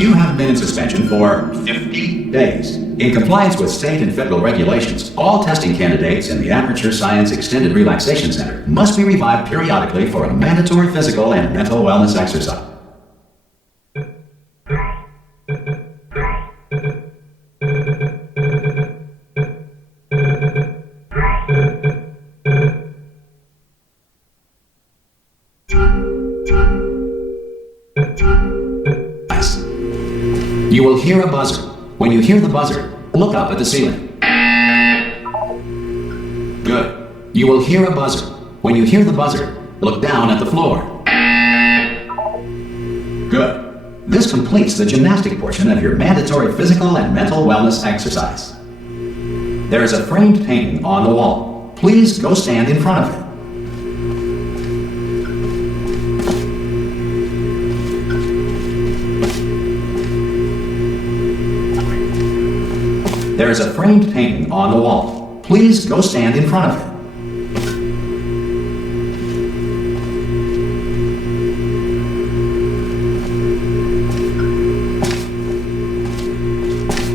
You have been in suspension for 50 days. In compliance with state and federal regulations, all testing candidates in the Aperture Science Extended Relaxation Center must be revived periodically for a mandatory physical and mental wellness exercise. You will hear a buzzer. When you hear the buzzer, look up at the ceiling. Good. You will hear a buzzer. When you hear the buzzer, look down at the floor. Good. This completes the gymnastic portion of your mandatory physical and mental wellness exercise. There is a framed painting on the wall. Please go stand in front of it. There is a framed painting on the wall. Please go stand in front of it.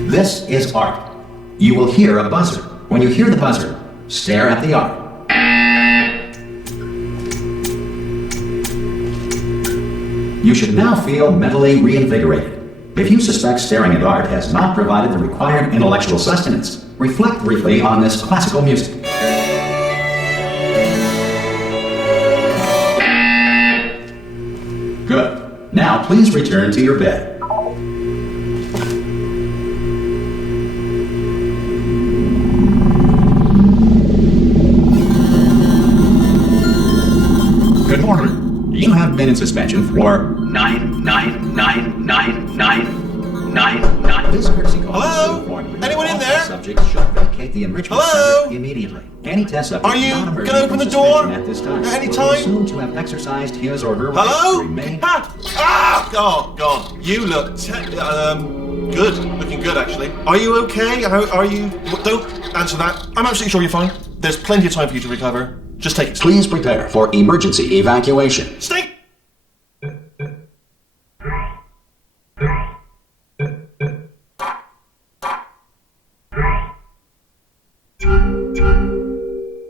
This is art. You will hear a buzzer. When you hear the buzzer, stare at the art. You should now feel mentally reinvigorated. If you suspect staring at art has not provided the required intellectual sustenance, reflect briefly on this classical music. Good. Now please return to your bed. Good morning. You have been in suspension for 9999999. This courtesy call. Hello? Anyone in there? Subjects should vacate the enrichment Hello? center immediately. Any test subject Are you not gonna emerging open from the door suspension at this time at any will time? be assumed to have exercised his or her right to Hello? remain. Ah! Oh, God. You look good. Looking good, actually. Are you okay? How are you? Don't answer that. I'm absolutely sure you're fine. There's plenty of time for you to recover. Just take it slow. Please prepare for emergency evacuation. Stay!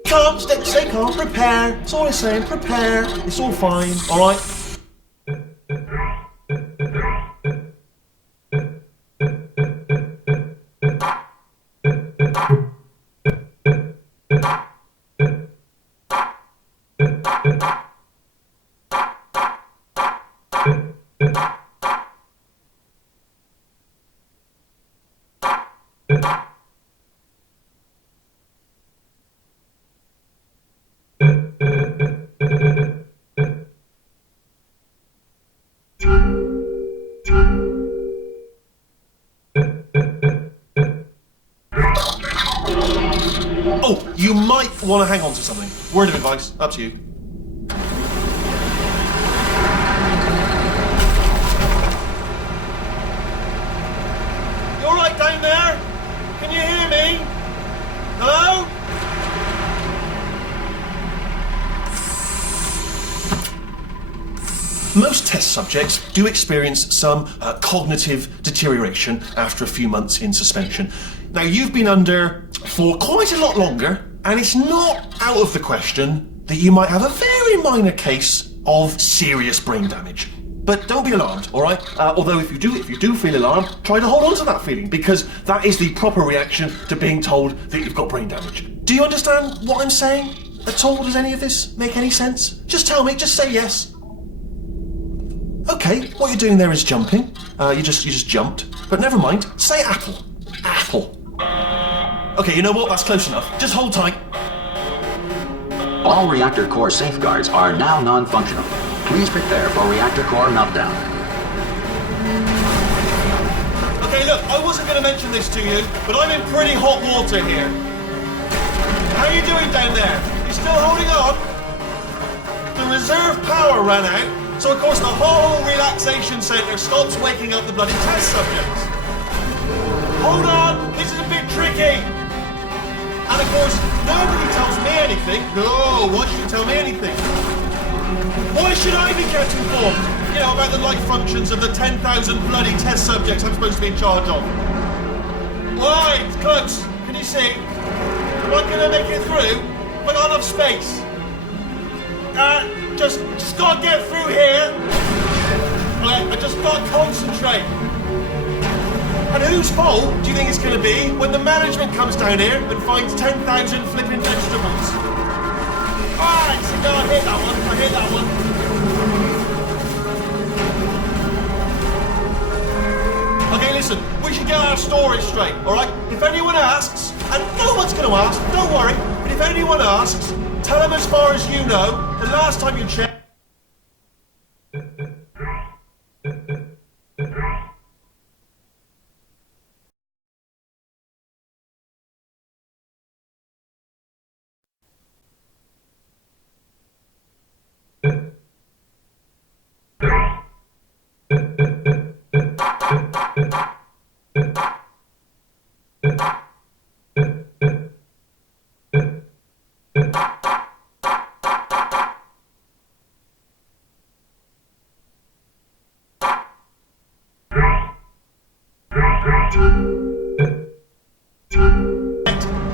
Calm, stay calm, prepare. That's all I'm saying, prepare. It's all fine, alright? Oh, you might want to hang on to something. Word of advice, up to you. You alright down there? Can you hear me? Hello? Most test subjects do experience some cognitive deterioration after a few months in suspension. Now, you've been under for quite a lot longer, and it's not out of the question that you might have a very minor case of serious brain damage. But don't be alarmed, all right? Although if you do feel alarmed, try to hold on to that feeling, because that is the proper reaction to being told that you've got brain damage. Do you understand what I'm saying at all? Does any of this make any sense? Just tell me, just say yes. Okay, what you're doing there is jumping. You just jumped. But never mind, say apple. Apple. Okay, you know what? That's close enough. Just hold tight. All reactor core safeguards are now non-functional. Please prepare for reactor core meltdown. Okay, look, I wasn't going to mention this to you, but I'm in pretty hot water here. How are you doing down there? You still holding on? The reserve power ran out, so of course the whole relaxation centre stops waking up the bloody test subjects. Hold on, this is a bit tricky. And of course, nobody tells me anything. No, why should you tell me anything? Why should I be kept informed? You know, about the life functions of the 10,000 bloody test subjects I'm supposed to be in charge of. Right, close. Can you see? Am I gonna make it through? Have I got enough space? Just gotta get through here. Right, I just gotta concentrate. And whose fault do you think it's gonna be when the management comes down here and finds 10,000 flipping vegetables? Alright, so no, I hit that one. I hit that one. Okay, listen, we should get our story straight, alright? If anyone asks, and no one's going to ask, don't worry, but if anyone asks, tell them as far as you know, the last time you checked...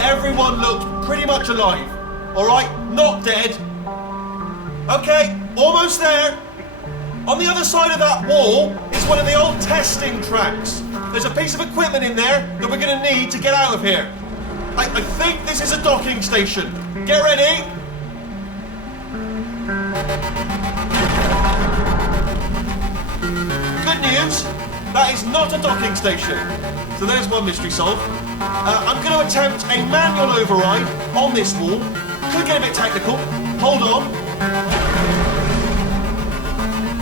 Everyone looked pretty much alive, alright? Not dead. Okay, almost there. On the other side of that wall is one of the old testing tracks. There's a piece of equipment in there that we're going to need to get out of here. I think this is a docking station. Get ready. Good news, that is not a docking station. So there's one mystery solved. I'm going to attempt a manual override on this wall. Could get a bit technical. Hold on.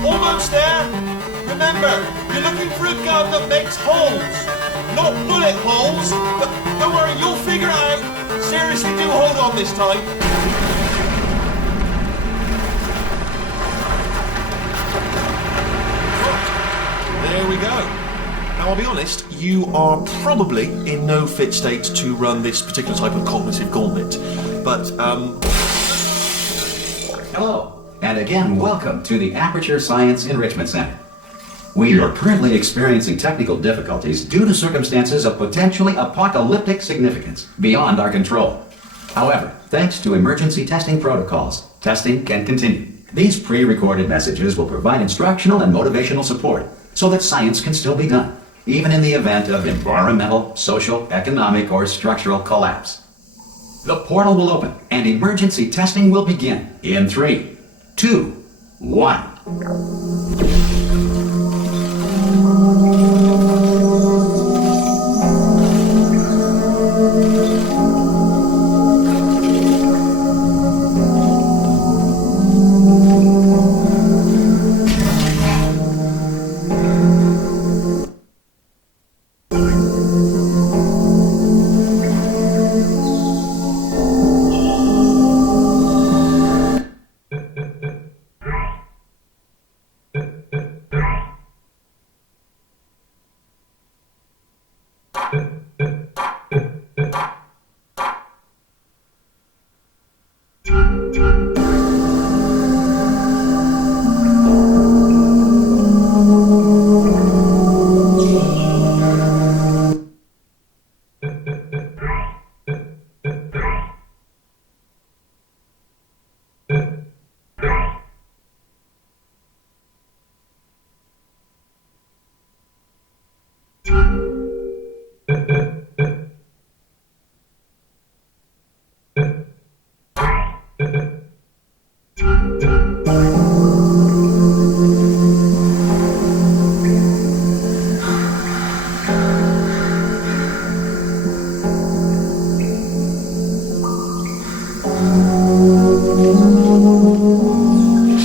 Almost there. Remember, you're looking for a gun that makes holes. Not bullet holes. But don't worry, you'll figure it out. Seriously, do hold on this time. There we go. Now, I'll be honest, you are probably in no fit state to run this particular type of cognitive gauntlet. But, Hello, and again, welcome to the Aperture Science Enrichment Center. We are currently experiencing technical difficulties due to circumstances of potentially apocalyptic significance beyond our control. However, thanks to emergency testing protocols, testing can continue. These pre-recorded messages will provide instructional and motivational support so that science can still be done, even in the event of environmental, social, economic, or structural collapse. The portal will open and emergency testing will begin in 3, 2, 1.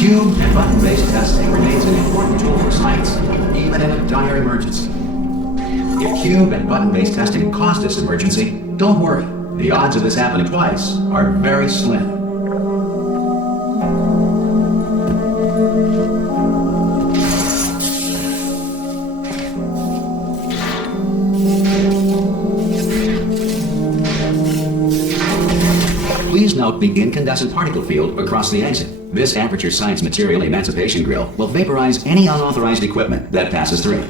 Cube and button-based testing remains an important tool for science, even in a dire emergency. If cube and button-based testing caused this emergency, don't worry. The odds of this happening twice are very slim. Please note the incandescent particle field across the exit. This Aperture Science Material Emancipation Grill will vaporize any unauthorized equipment that passes through.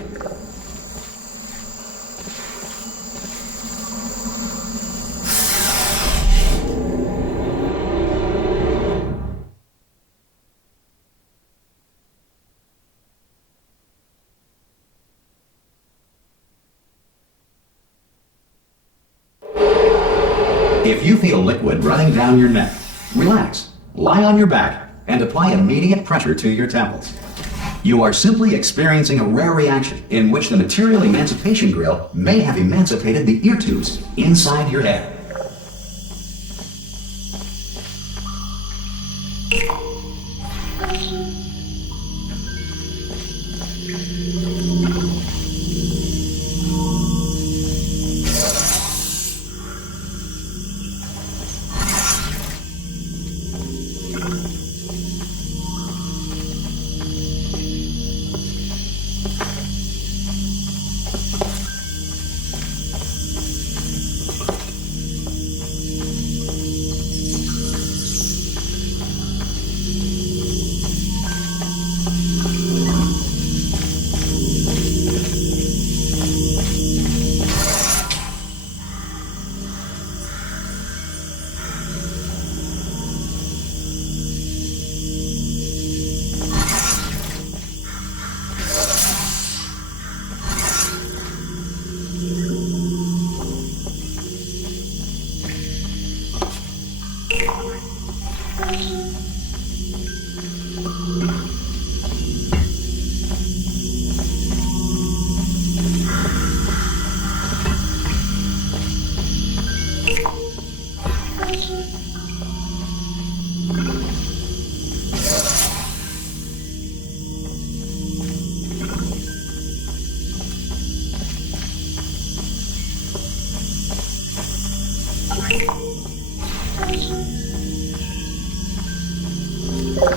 If you feel liquid running down your neck, relax, lie on your back, and apply immediate pressure to your temples. You are simply experiencing a rare reaction in which the material emancipation grill may have emancipated the ear tubes inside your head.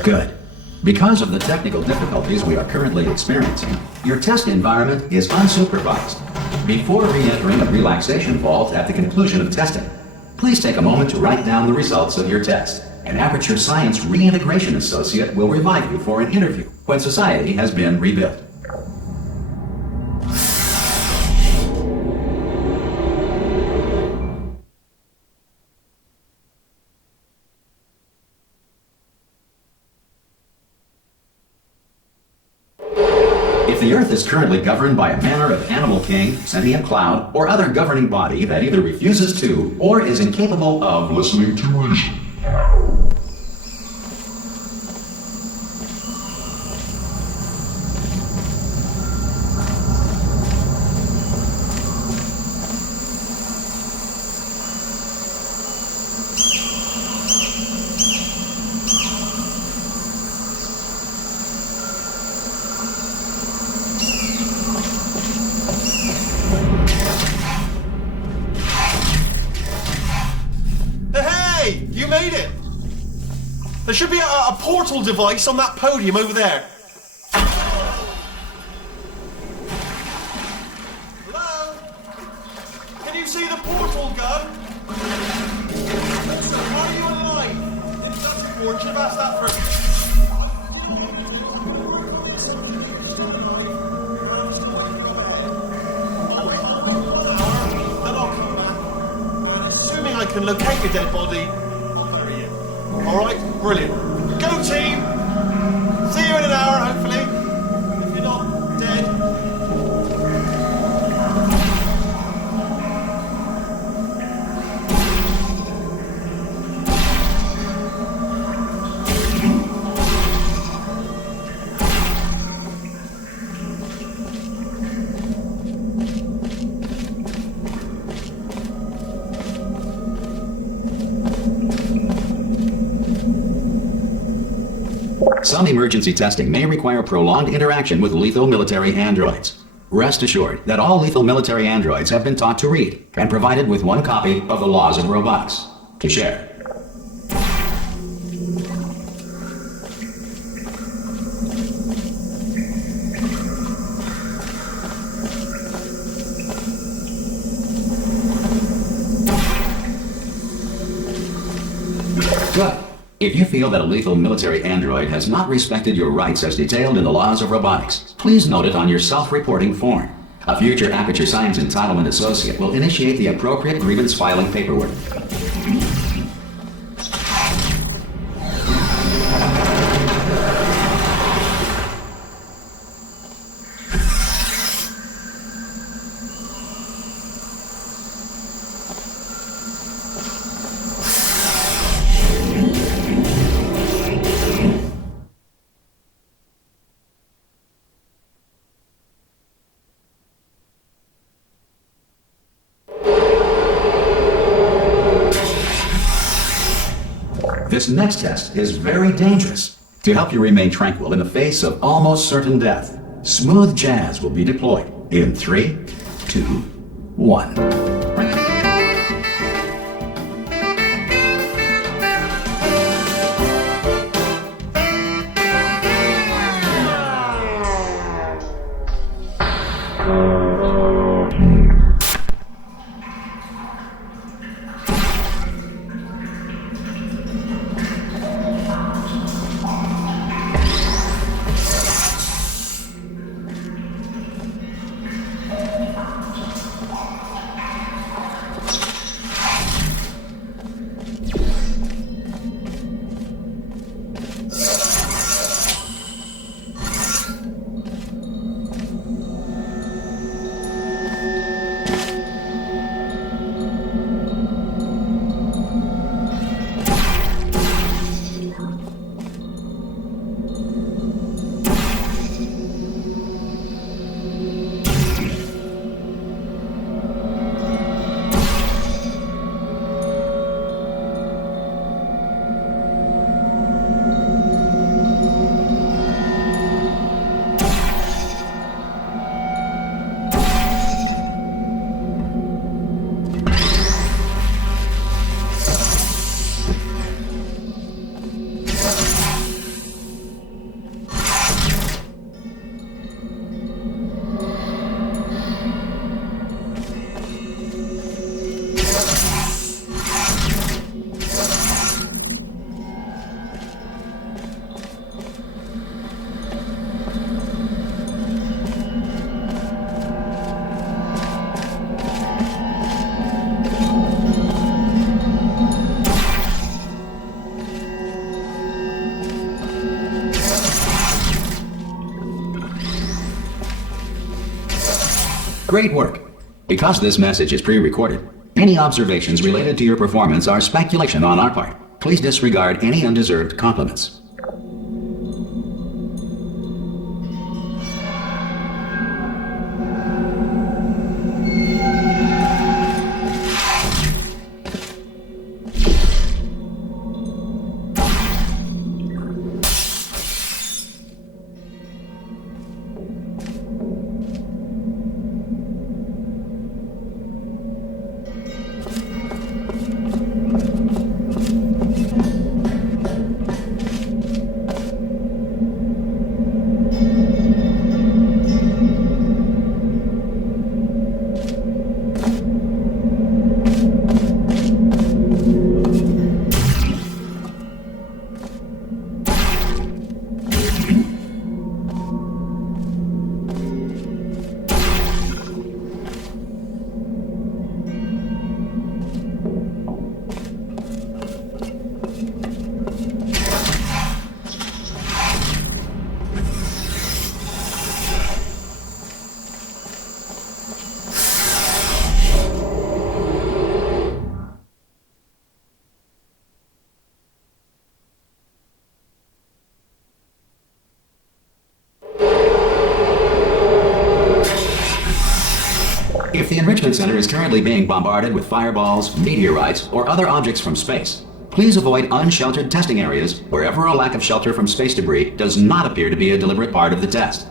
Good. Because of the technical difficulties we are currently experiencing, your test environment is unsupervised. Before re-entering a relaxation vault at the conclusion of testing, please take a moment to write down the results of your test. An Aperture Science Reintegration Associate will revive you for an interview when society has been rebuilt. If the Earth is currently governed by a manner of animal king, sentient cloud, or other governing body that either refuses to or is incapable of listening to reason, you made it! There should be a portal device on that podium over there. Hello? Can you see the portal gun? Are you alive? Or should have asked that first. Then I'll come back. Assuming I can locate your dead body. Alright, brilliant. Go team! See you in an hour, hopefully. If you're not dead. Some emergency testing may require prolonged interaction with lethal military androids. Rest assured that all lethal military androids have been taught to read and provided with one copy of the Laws of Robotics to share. Good. If you feel that a lethal military android has not respected your rights as detailed in the laws of robotics, please note it on your self-reporting form. A future Aperture Science Entitlement Associate will initiate the appropriate grievance filing paperwork. This next test is very dangerous. To help you remain tranquil in the face of almost certain death, smooth jazz will be deployed in 3, 2, 1. Great work. Because this message is pre-recorded, any observations related to your performance are speculation on our part. Please disregard any undeserved compliments. If the Enrichment Center is currently being bombarded with fireballs, meteorites, or other objects from space, please avoid unsheltered testing areas wherever a lack of shelter from space debris does not appear to be a deliberate part of the test.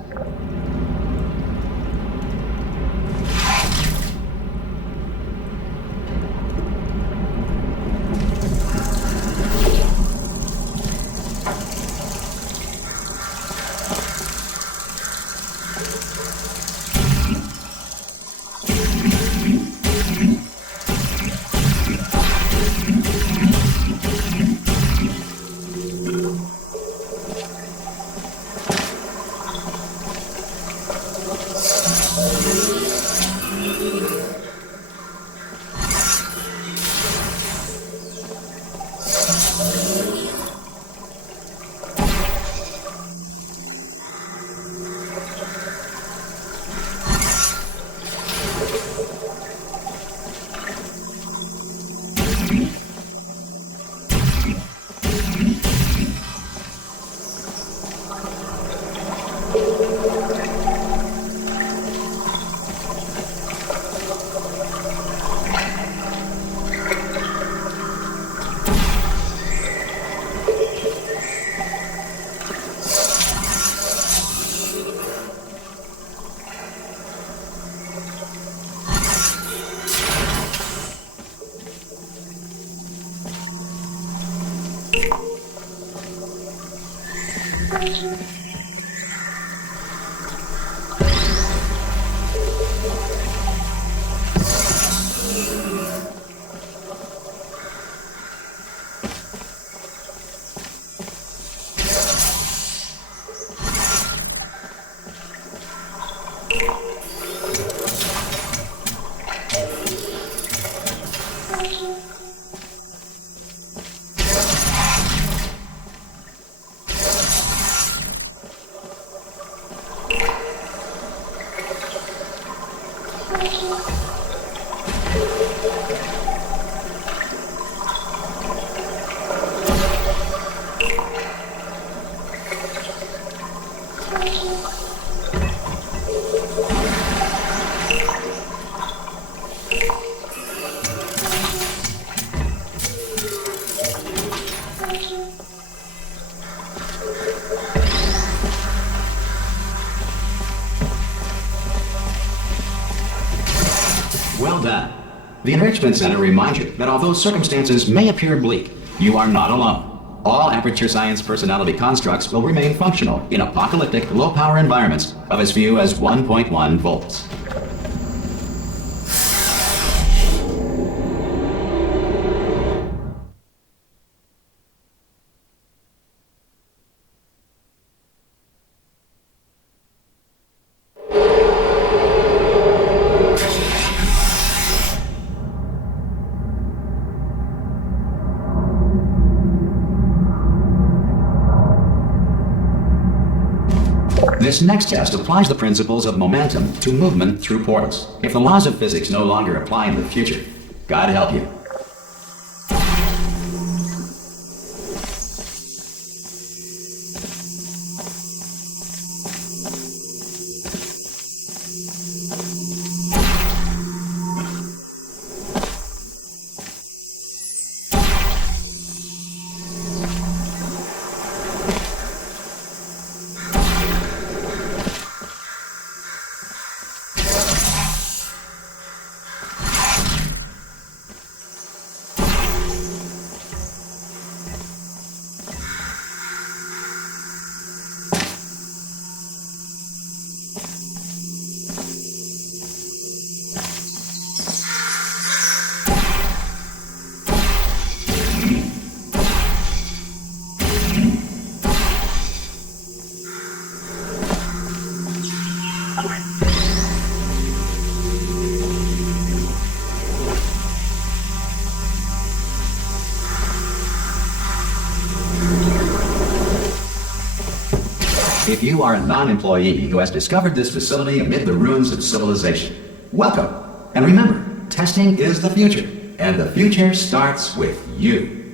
Well done. The Enrichment Center reminds you that although circumstances may appear bleak, you are not alone. All Aperture Science personality constructs will remain functional in apocalyptic, low-power environments of as few as 1.1 volts. This next test applies the principles of momentum to movement through portals. If the laws of physics no longer apply in the future, God help you. If you are a non-employee who has discovered this facility amid the ruins of civilization, welcome. And remember, testing is the future, and the future starts with you.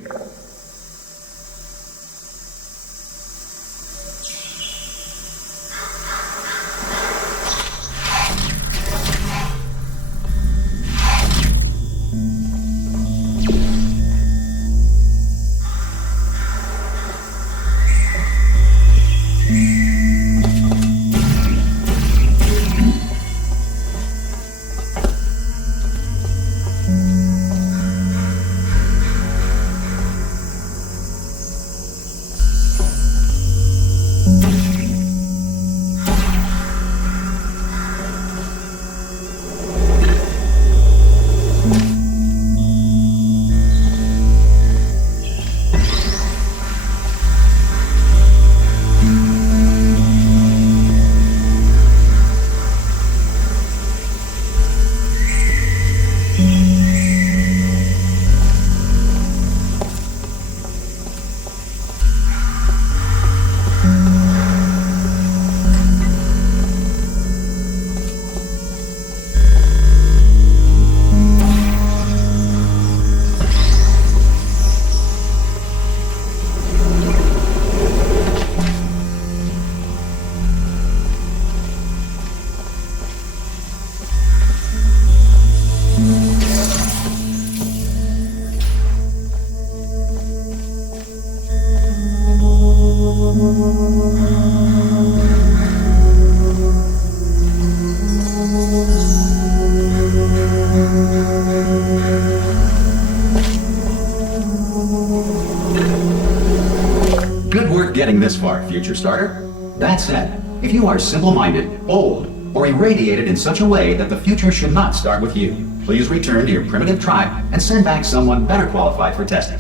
Good work getting this far, future starter. That said, if you are simple-minded, old, or irradiated in such a way that the future should not start with you, please return to your primitive tribe and send back someone better qualified for testing.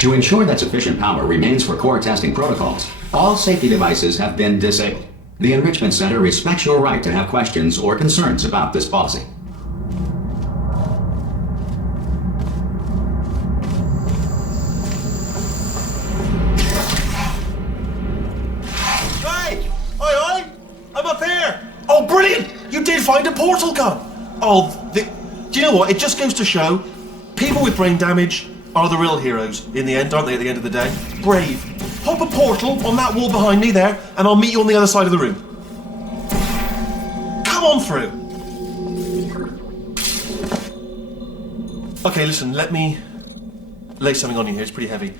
To ensure that sufficient power remains for core testing protocols, all safety devices have been disabled. The Enrichment Center respects your right to have questions or concerns about this policy. Hey! Oi, oi! I'm up here! Oh, brilliant! You did find a portal gun! Oh, do you know what? It just goes to show, people with brain damage are the real heroes in the end, aren't they, at the end of the day? Brave. Pop a portal on that wall behind me there, and I'll meet you on the other side of the room. Come on through. Okay, listen, let me lay something on you here. It's pretty heavy.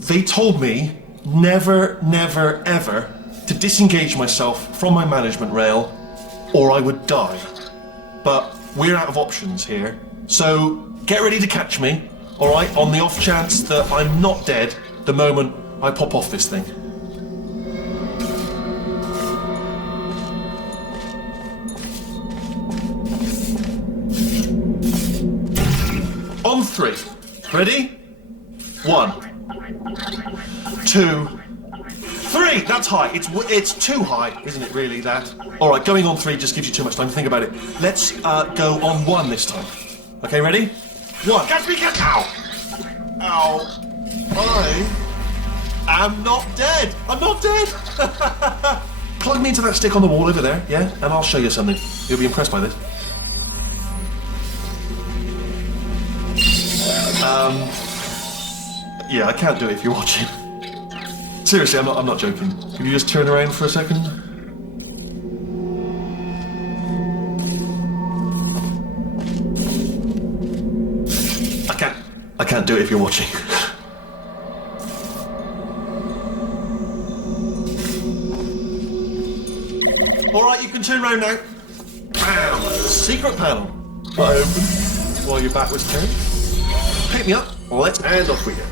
They told me never, never, ever to disengage myself from my management rail, or I would die. But we're out of options here, so get ready to catch me, all right, on the off chance that I'm not dead the moment I pop off this thing. On three. Ready? 1, 2, 3. That's high. It's too high, isn't it? Really? That. All right. Going on 3 just gives you too much time to think about it. Let's go on 1 this time. Okay. Ready? 1. Catch me! Catch! Ow! Ow! I am not dead. I'm not dead. Plug me into that stick on the wall over there, yeah, and I'll show you something. You'll be impressed by this. Yeah, I can't do it if you're watching. Seriously, I'm not joking. Can you just turn around for a second? I can't do it if you're watching. Alright, you can turn around now. Bam! Secret panel. I open while your back was turned. Pick me up, let's and off we go.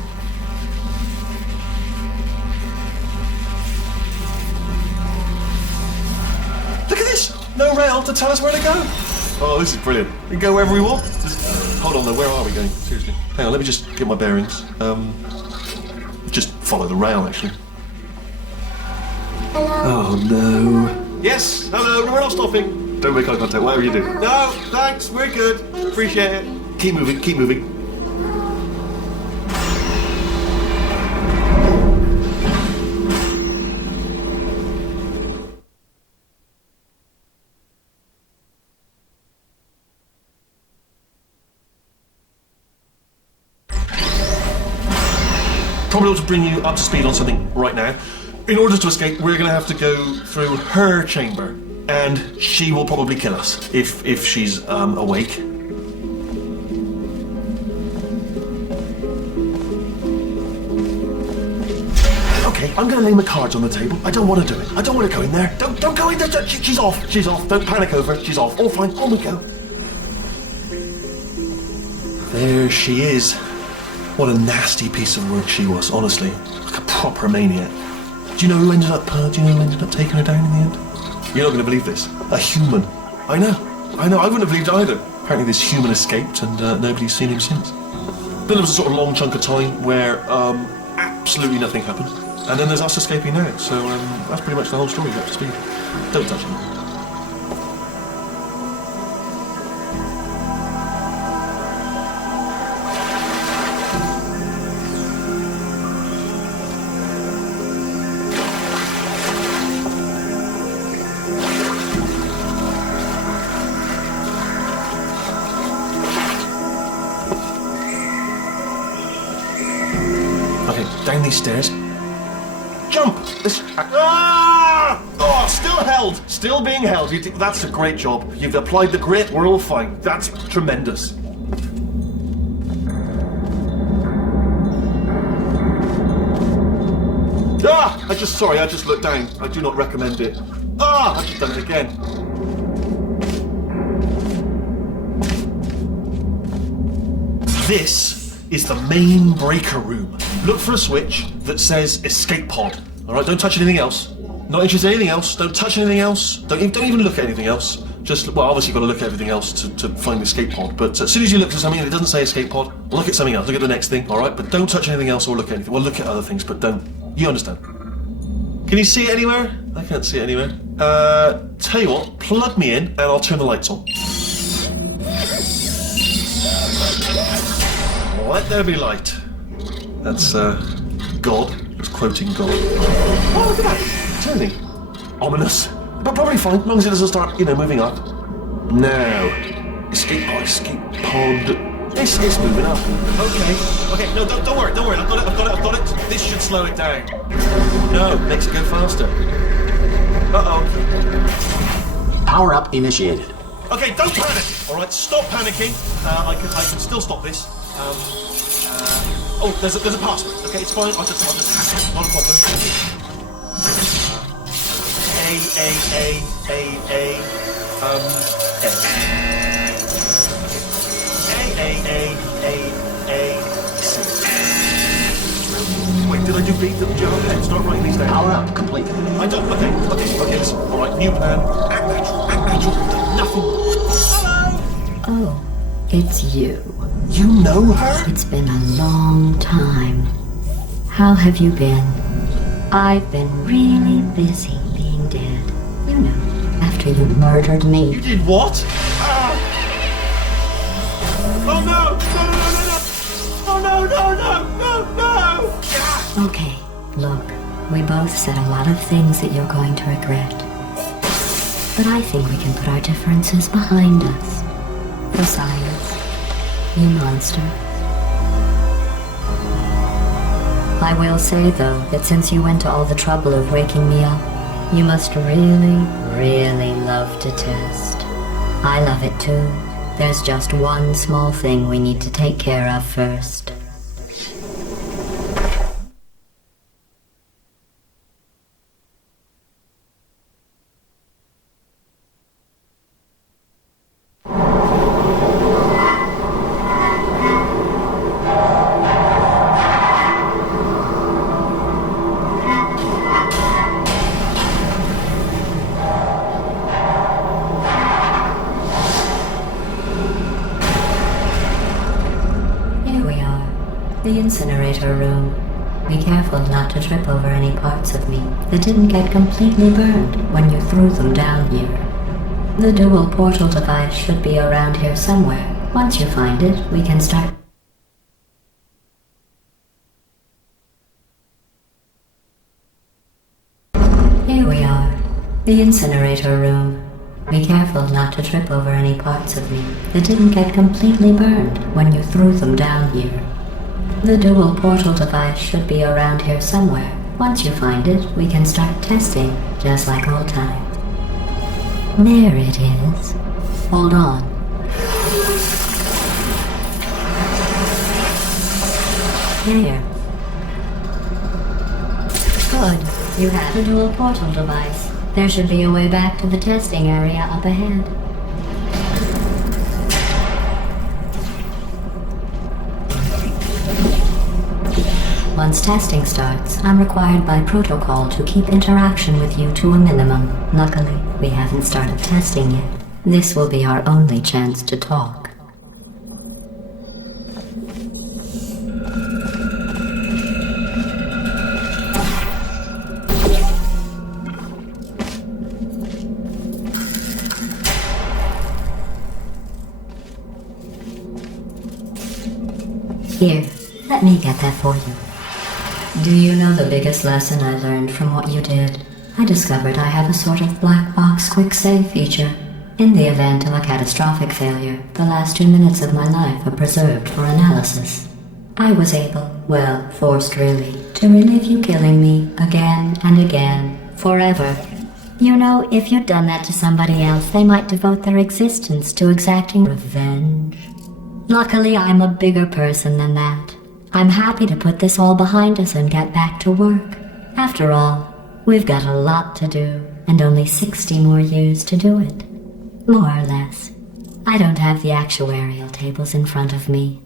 Look at this! No rail to tell us where to go. Oh, this is brilliant. We can go wherever we want. Hold on though, where are we going? Seriously. Hang on, let me just get my bearings. Just follow the rail actually. Hello. Oh no. Yes, hello, we're not stopping. Don't make eye contact, whatever you do. No, thanks, we're good. Appreciate it. Keep moving, keep moving. Probably ought to bring you up to speed on something right now. In order to escape, we're going to have to go through her chamber, and she will probably kill us if she's awake. Okay, I'm going to lay my cards on the table. I don't want to do it. I don't want to go in there. Don't go in there. She's off. She's off. Don't panic over it. She's off. All fine. On we go. There she is. What a nasty piece of work she was, honestly. Like a proper maniac. Do you know who ended up taking her down in the end? You're not going to believe this. A human. I know. I wouldn't have believed it either. Apparently this human escaped and nobody's seen him since. Then there was a sort of long chunk of time where absolutely nothing happened. And then there's us escaping now. So that's pretty much the whole story. Up to speed. Don't touch me. Down these stairs. Jump! Oh, still held! Still being held. That's a great job. You've applied the grit, we're all fine. That's tremendous. I just looked down. I do not recommend it. I've just done it again. This is the main breaker room. Look for a switch that says escape pod. All right, don't touch anything else. Not interested in anything else. Don't touch anything else. Don't even look at anything else. Just, well, obviously you've got to look at everything else to find the escape pod. But as soon as you look at something and it doesn't say escape pod, look at something else. Look at the next thing, all right? But don't touch anything else or look at anything. Well, look at other things, but don't. You understand? Can you see it anywhere? I can't see it anywhere. Tell you what, plug me in and I'll turn the lights on. Let there be light. That's, God. It's quoting God. Oh, look at that. Turning. Ominous. But probably fine, as long as it doesn't start, moving up. Now. Escape pod. It's moving up. Okay, no, don't worry. I've got it. This should slow it down. No, makes it go faster. Uh-oh. Power up initiated. Okay, don't panic. All right, stop panicking. I can still stop this. Oh, there's a password. Okay, it's fine. I'll just hack it. Not a problem. Wait, did I do B? Did you have a pen? Start writing these down. Power up complete. I don't. Okay. Listen. All right, new plan. Act natural. Nothing. Hello. Oh, it's you. You know her? It's been a long time. How have you been? I've been really busy being dead. You know, after you murdered me. You did what? Oh no! No! Okay, look, we both said a lot of things that you're going to regret. But I think we can put our differences behind us. For science, you monster. I will say, though, that since you went to all the trouble of waking me up, you must really, really love to test. I love it too. There's just one small thing we need to take care of first. The incinerator room. Be careful not to trip over any parts of me that didn't get completely burned when you threw them down here. The dual portal device should be around here somewhere. Once you find it, we can start. Here we are. The incinerator room. Be careful not to trip over any parts of me that didn't get completely burned when you threw them down here. The dual portal device should be around here somewhere. Once you find it, we can start testing, just like old times. There it is. Hold on. There. Good. You have a dual portal device. There should be a way back to the testing area up ahead. Once testing starts, I'm required by protocol to keep interaction with you to a minimum. Luckily, we haven't started testing yet. This will be our only chance to talk. Here, let me get that for you. Do you know the biggest lesson I learned from what you did? I discovered I have a sort of black box quick save feature. In the event of a catastrophic failure, the last 2 minutes of my life are preserved for analysis. I was able, well, forced really, to relive you killing me again and again, forever. You know, if you'd done that to somebody else, they might devote their existence to exacting revenge. Luckily, I'm a bigger person than that. I'm happy to put this all behind us and get back to work. After all, we've got a lot to do, and only 60 more years to do it. More or less. I don't have the actuarial tables in front of me.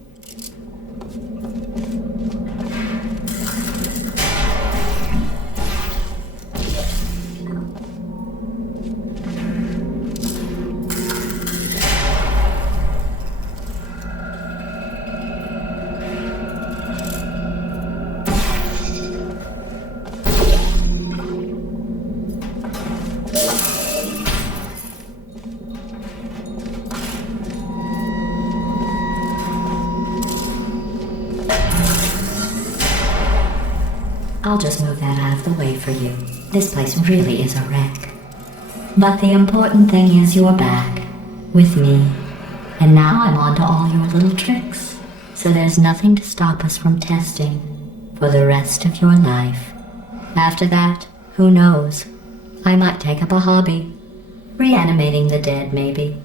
I'll just move that out of the way for you. This place really is a wreck. But the important thing is you're back. With me. And now I'm on to all your little tricks. So there's nothing to stop us from testing. For the rest of your life. After that, who knows? I might take up a hobby. Reanimating the dead, maybe.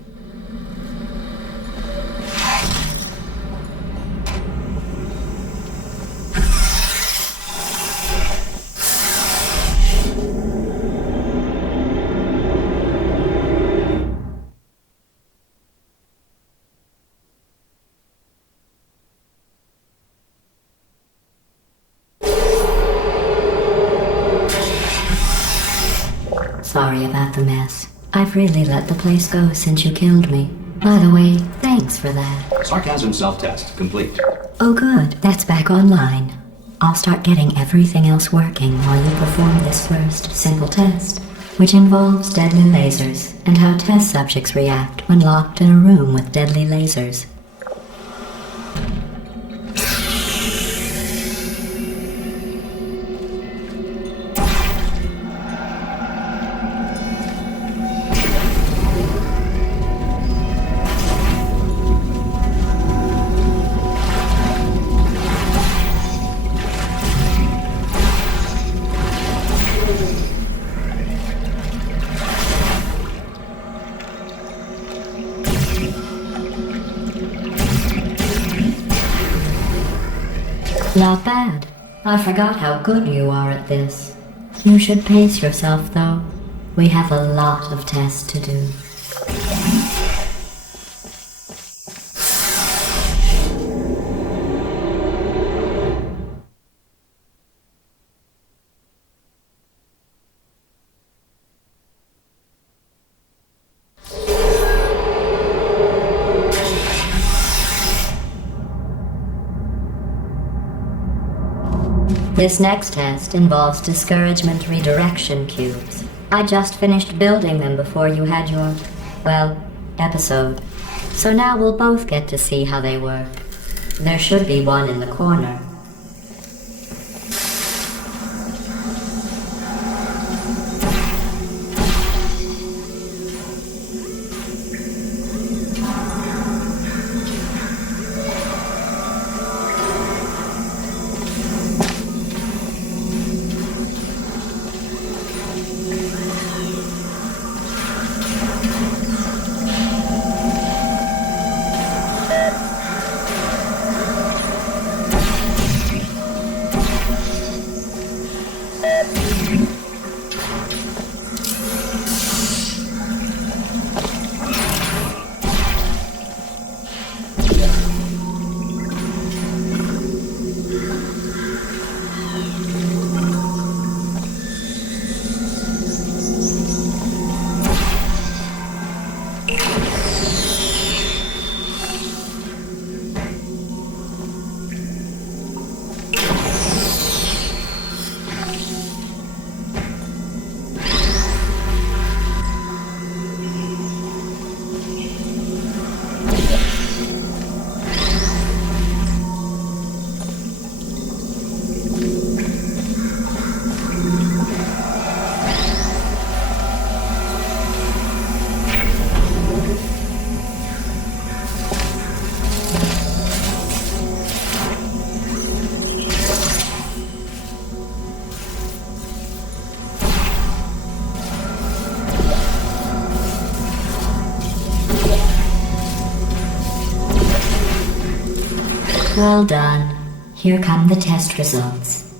Sorry about the mess. I've really let the place go since you killed me. By the way, thanks for that. Sarcasm self-test complete. Oh good, that's back online. I'll start getting everything else working while you perform this first simple test, which involves deadly lasers and how test subjects react when locked in a room with deadly lasers. Not bad. I forgot how good you are at this. You should pace yourself, though. We have a lot of tests to do. This next test involves discouragement redirection cubes. I just finished building them before you had your, well, episode. So now we'll both get to see how they work. There should be one in the corner. Well done. Here come the test results.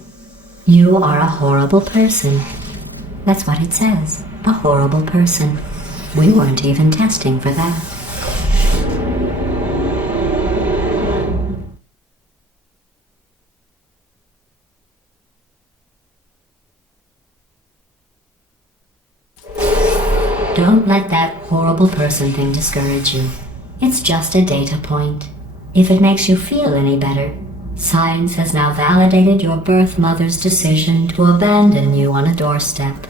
You are a horrible person. That's what it says. A horrible person. We weren't even testing for that. Don't let that horrible person thing discourage you. It's just a data point. If it makes you feel any better, science has now validated your birth mother's decision to abandon you on a doorstep.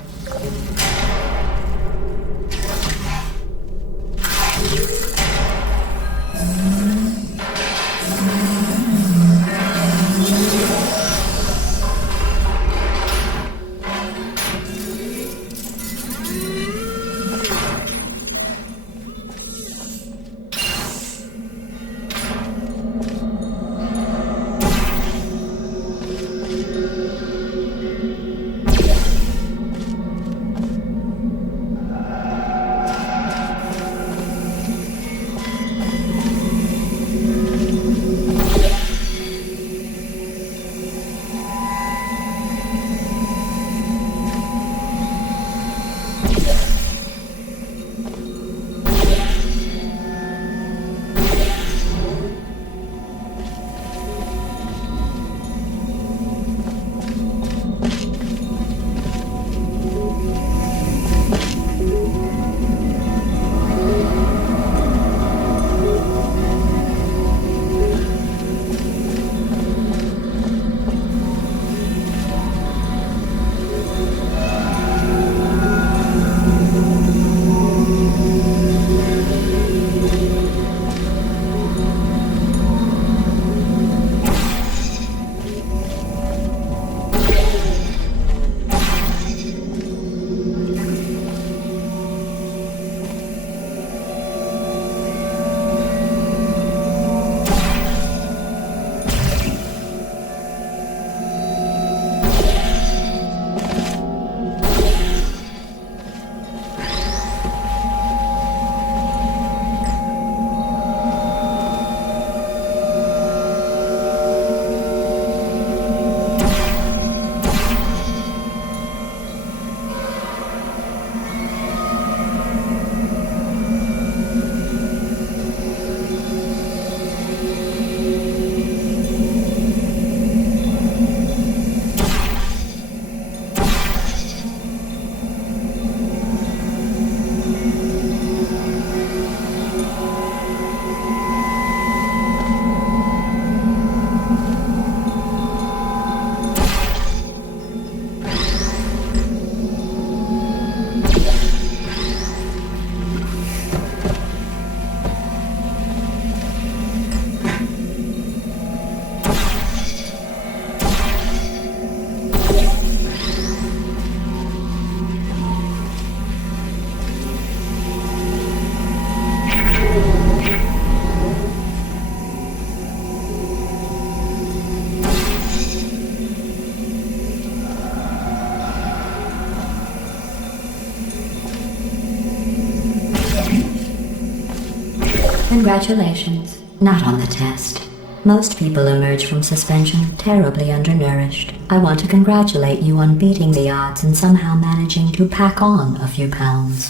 Congratulations. Not on the test. Most people emerge from suspension terribly undernourished. I want to congratulate you on beating the odds and somehow managing to pack on a few pounds.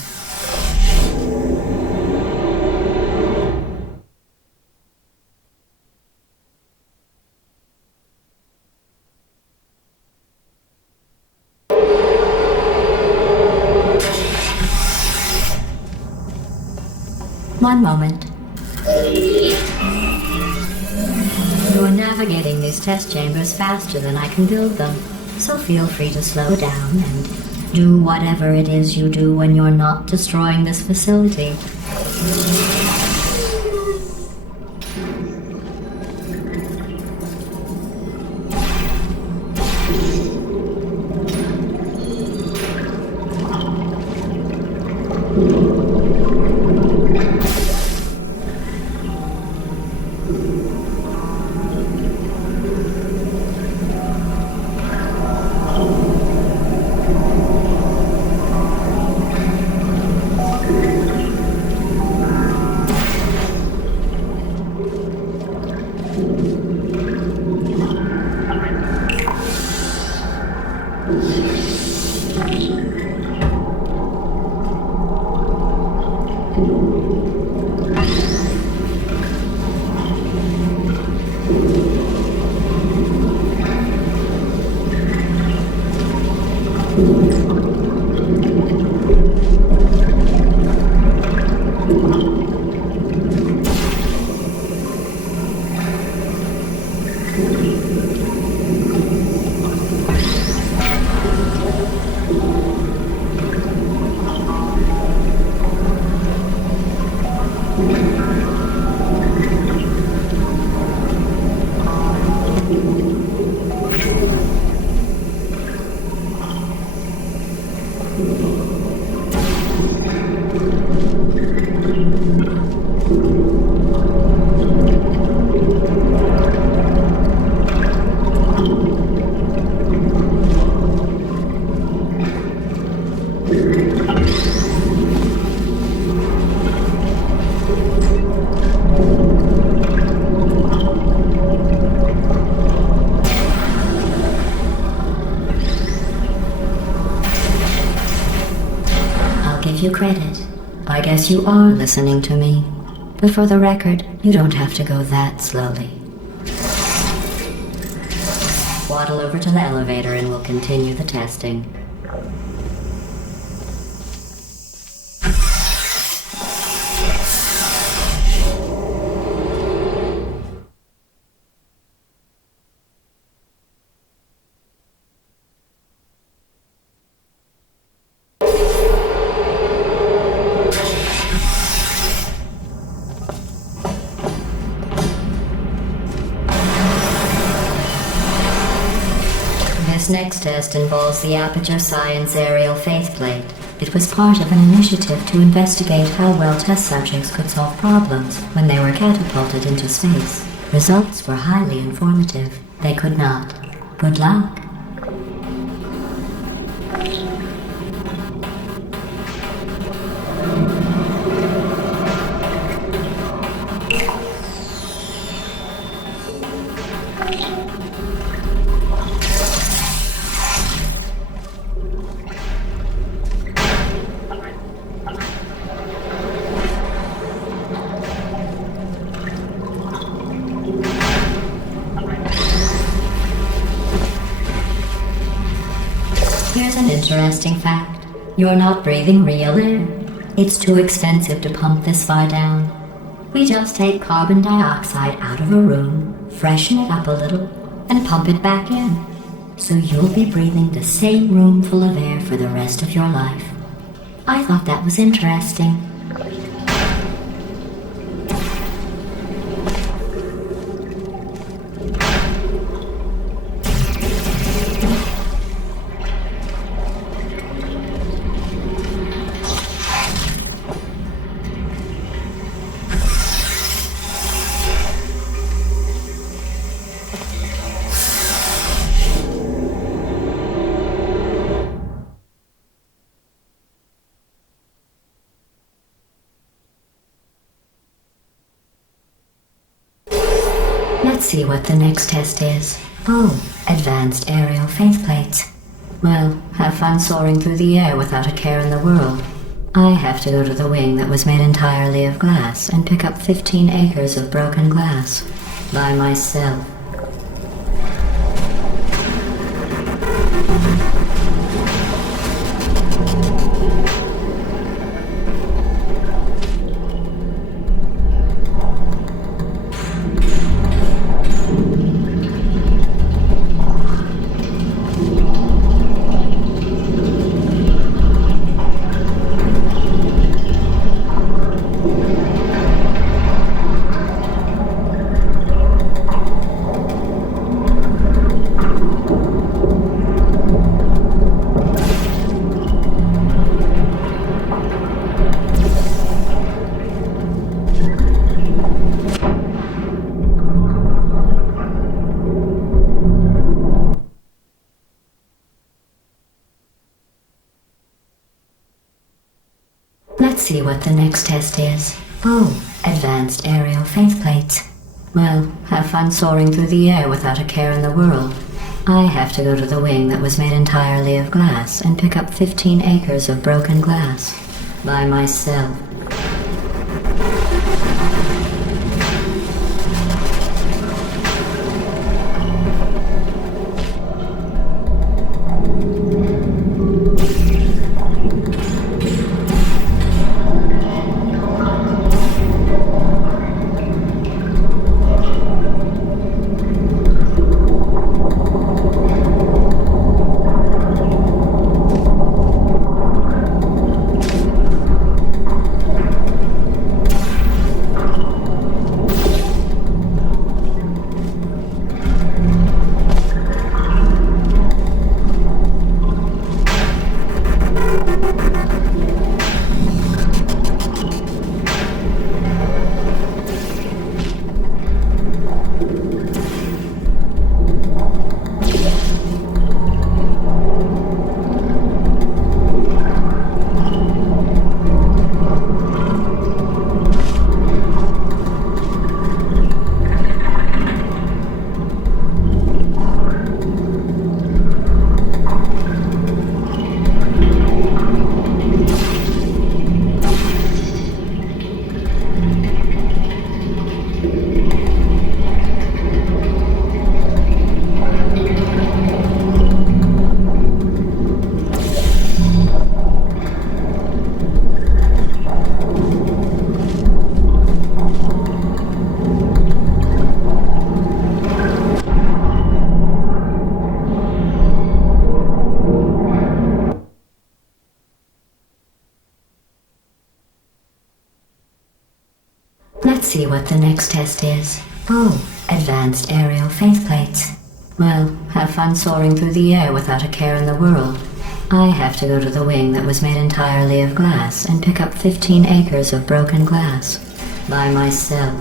One moment. You're navigating these test chambers faster than I can build them, so feel free to slow down and do whatever it is you do when you're not destroying this facility. You credit. I guess you are listening to me. But for the record, you don't have to go that slowly. Waddle over to the elevator and we'll continue the testing. This next test involves the Aperture Science aerial faceplate. It was part of an initiative to investigate how well test subjects could solve problems when they were catapulted into space. Results were highly informative. They could not. Good luck. Here's an interesting fact. You're not breathing real air. It's too expensive to pump this far down. We just take carbon dioxide out of a room, freshen it up a little, and pump it back in. So you'll be breathing the same room full of air for the rest of your life. I thought that was interesting. Let's see what the next test is. Oh, advanced aerial faceplates. Well, have fun soaring through the air without a care in the world. I have to go to the wing that was made entirely of glass and pick up 15 acres of broken glass. By myself. Let's see what the next test is. Oh, advanced aerial faceplates. Well, have fun soaring through the air without a care in the world. I have to go to the wing that was made entirely of glass and pick up 15 acres of broken glass. By myself. Let's see what the next test is. Oh, advanced aerial faceplates. Well, have fun soaring through the air without a care in the world. I have to go to the wing that was made entirely of glass and pick up 15 acres of broken glass. By myself.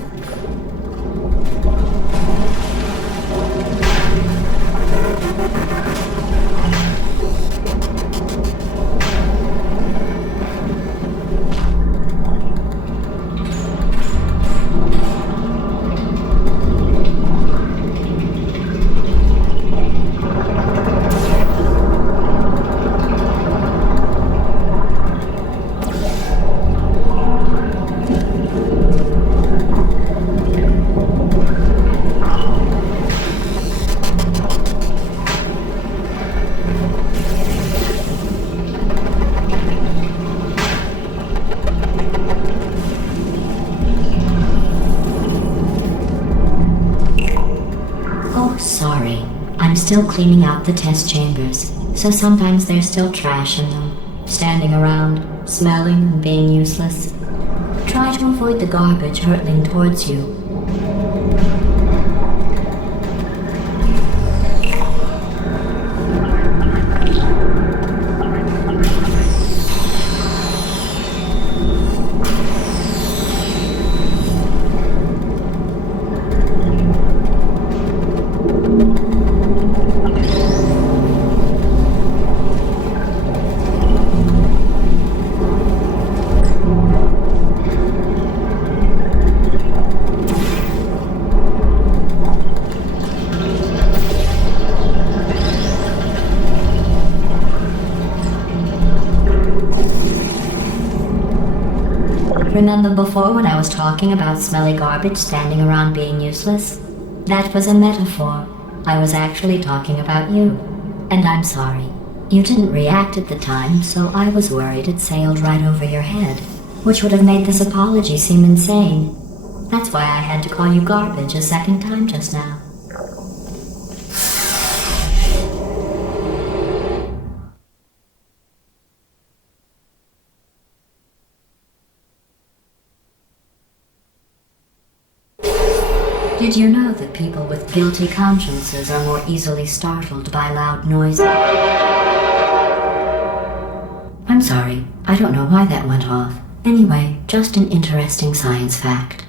Sorry, I'm still cleaning out the test chambers, so sometimes there's still trash in them, standing around, smelling and being useless. Try to avoid the garbage hurtling towards you. Remember before when I was talking about smelly garbage standing around being useless? That was a metaphor. I was actually talking about you. And I'm sorry. You didn't react at the time, so I was worried it sailed right over your head, which would have made this apology seem insane. That's why I had to call you garbage a second time just now. Did you know that people with guilty consciences are more easily startled by loud noises? I'm sorry, I don't know why that went off. Anyway, just an interesting science fact.